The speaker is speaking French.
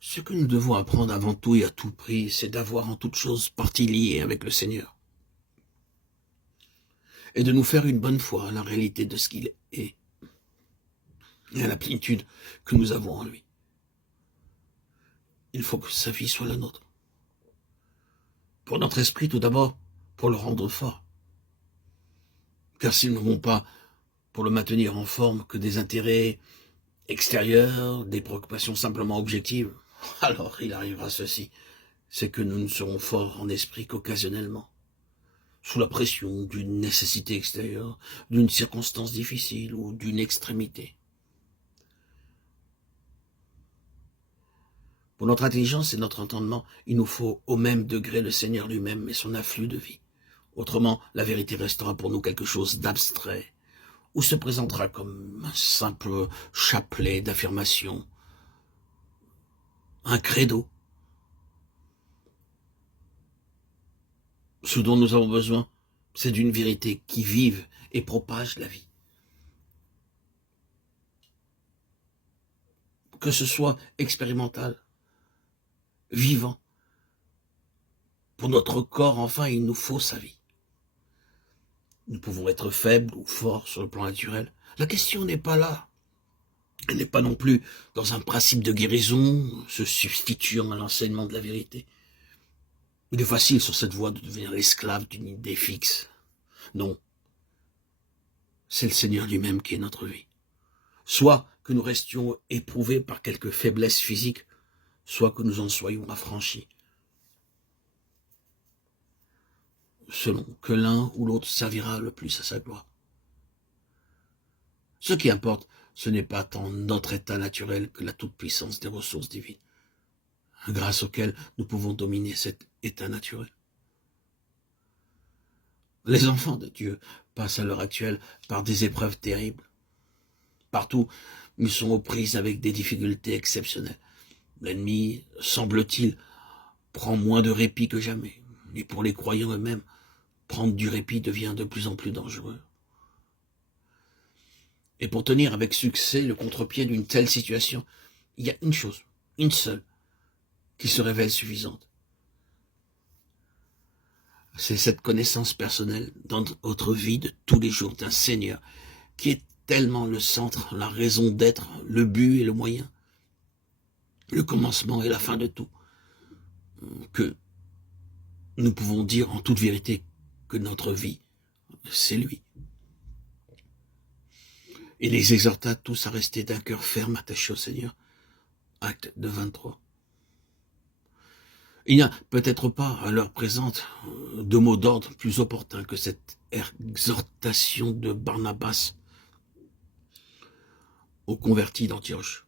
Ce que nous devons apprendre avant tout et à tout prix, c'est d'avoir en toute chose partie liée avec le Seigneur. Et de nous faire une bonne foi à la réalité de ce qu'il est et à la plénitude que nous avons en lui. Il faut que sa vie soit la nôtre. Pour notre esprit, tout d'abord, pour le rendre fort. Car s'ils n'auront pas, pour le maintenir en forme, que des intérêts extérieurs, des préoccupations simplement objectives, alors il arrivera ceci, c'est que nous ne serons forts en esprit qu'occasionnellement, sous la pression d'une nécessité extérieure, d'une circonstance difficile ou d'une extrémité. Pour notre intelligence et notre entendement, il nous faut au même degré le Seigneur lui-même et son afflux de vie. Autrement, la vérité restera pour nous quelque chose d'abstrait, ou se présentera comme un simple chapelet d'affirmation, un credo. Ce dont nous avons besoin, c'est d'une vérité qui vive et propage la vie. Que ce soit expérimental, vivant. Pour notre corps, enfin, il nous faut sa vie. Nous pouvons être faibles ou forts sur le plan naturel. La question n'est pas là. Elle n'est pas non plus dans un principe de guérison, se substituant à l'enseignement de la vérité. Il est facile sur cette voie de devenir l'esclave d'une idée fixe. Non. C'est le Seigneur lui-même qui est notre vie. Soit que nous restions éprouvés par quelque faiblesse physique, soit que nous en soyons affranchis. Selon que l'un ou l'autre servira le plus à sa gloire. Ce qui importe, ce n'est pas tant notre état naturel que la toute-puissance des ressources divines, grâce auxquelles nous pouvons dominer cet état naturel. Les enfants de Dieu passent à l'heure actuelle par des épreuves terribles. Partout, ils sont aux prises avec des difficultés exceptionnelles. L'ennemi, semble-t-il, prend moins de répit que jamais. Et pour les croyants eux-mêmes, prendre du répit devient de plus en plus dangereux. Et pour tenir avec succès le contre-pied d'une telle situation, il y a une chose, une seule, qui se révèle suffisante. C'est cette connaissance personnelle dans notre vie de tous les jours d'un Seigneur qui est tellement le centre, la raison d'être, le but et le moyen, le commencement et la fin de tout, que nous pouvons dire en toute vérité que notre vie, c'est lui. Il les exhorta tous à rester d'un cœur ferme attaché au Seigneur. Acte de 23. Il n'y a peut-être pas à l'heure présente de mots d'ordre plus opportun que cette exhortation de Barnabas aux convertis d'Antioche.